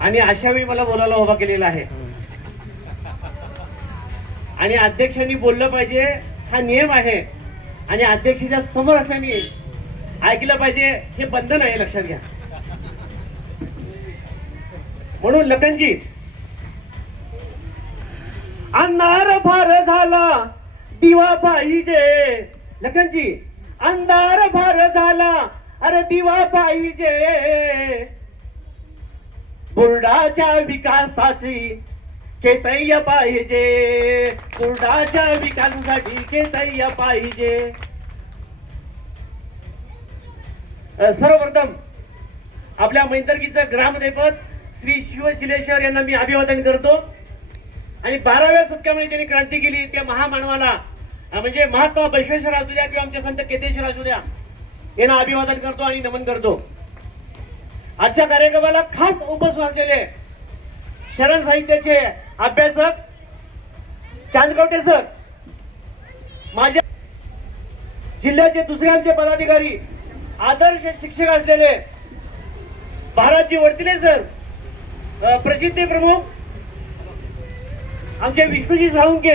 आणि अशा वेळी मला बोलायला उभा केलेला आहे आणि अध्यक्षांनी बोललं पाहिजे, हा नियम आहे आणि अध्यक्षाच्या समोर असल्याने ऐकलं पाहिजे, हे बंधन आहे, लक्षात घ्या. म्हणून लखनजी, अंधार फार झाला दिवा पाहिजे. लखनजी, अंधार फार झाला अरे दिवा पाहिजे. बुरडाच्या विकासाची केतय्य पाहिजे. बुरडाच्या विकासासाठी केतय्य पाहिजे. सर्वप्रथम आपल्या मैत्रकीचं ग्रामदैवत श्री शिवशिलेश्वर यांना मी अभिवादन करतो. आणि 12व्या शतकामध्ये त्यांनी क्रांती केली त्या महामानवाला, म्हणजे महात्मा बसवेश्वर असू द्या किंवा आमचे संत केतेश्वर असू द्या, यांना अभिवादन करतो आणि नमन करतो. आजच्या कार्यक्रमाला खास उपस्थित असलेले शरण साहित्याचे अभ्यासक चांदकवटे सर, माझ्या जिल्ह्याचे दुसरे आमचे पदाधिकारी, आदर्श शिक्षक असलेले भारतजी वडतिले सर, प्रसिद्धी प्रमुख आमचे विष्णूजी साळुंके,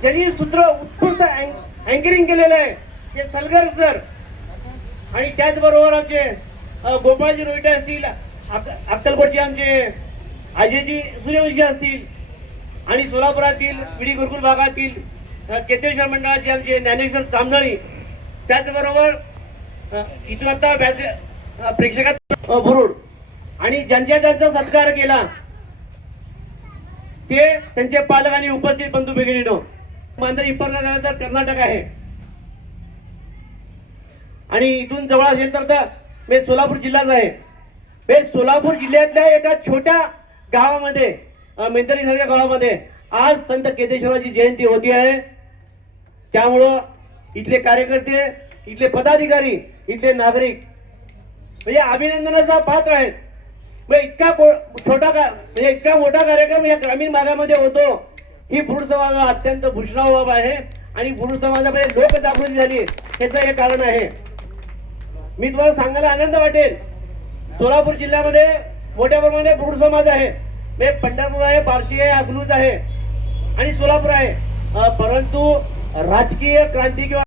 ज्यांनी सूत्र उत्स्फूर्त अँकरिंग केलेलं आहे ते सलगर सर, आणि त्याचबरोबर आमचे गोपाळजी रोहिटे असतील, अक्कलकोटचे आमचे अजयजी सूर्यवंशी असतील, आणि सोलापुरातील पिढी गुरुकुल भागातील केतेश्वर मंडळाचे आमचे ज्ञानेश्वर चामनळी, त्याचबरोबर इथून आता प्रेक्षकात भरूड, आणि ज्यांचा सत्कार केला ते त्यांचे पालक आणि उपस्थित बंधू भगिनीनो. मांजर इपरनगर कर्नाटक आहे आणि इथून जवळ असेल तर मी सोलापूर जिल्हाच आहे. हे सोलापूर जिल्ह्यातल्या एका छोट्या गावामध्ये, मेंदरी सारख्या गावामध्ये आज संत केतेश्वराची जयंती होती आहे. त्यामुळं इथले कार्यकर्ते, इथले पदाधिकारी, इथले नागरिक म्हणजे अभिनंदनाचा पात्र आहेत. इतका इतका मोठा कार्यक्रम या ग्रामीण भागामध्ये होतो, ही बुरुड समाजाला अत्यंत भूषणाव बाब आहे. आणि बुरुड समाजामध्ये लोकजागृती झाली, याचं हे कारण आहे. मी तुम्हाला सांगायला आनंद वाटेल, सोलापूर जिल्ह्यामध्ये मोठ्या प्रमाणात बुरुड समाज आहे. पंढरपूर आहे, बार्शी आहे, अकलूज आहे आणि सोलापूर आहे. परंतु राजकीय क्रांती किंवा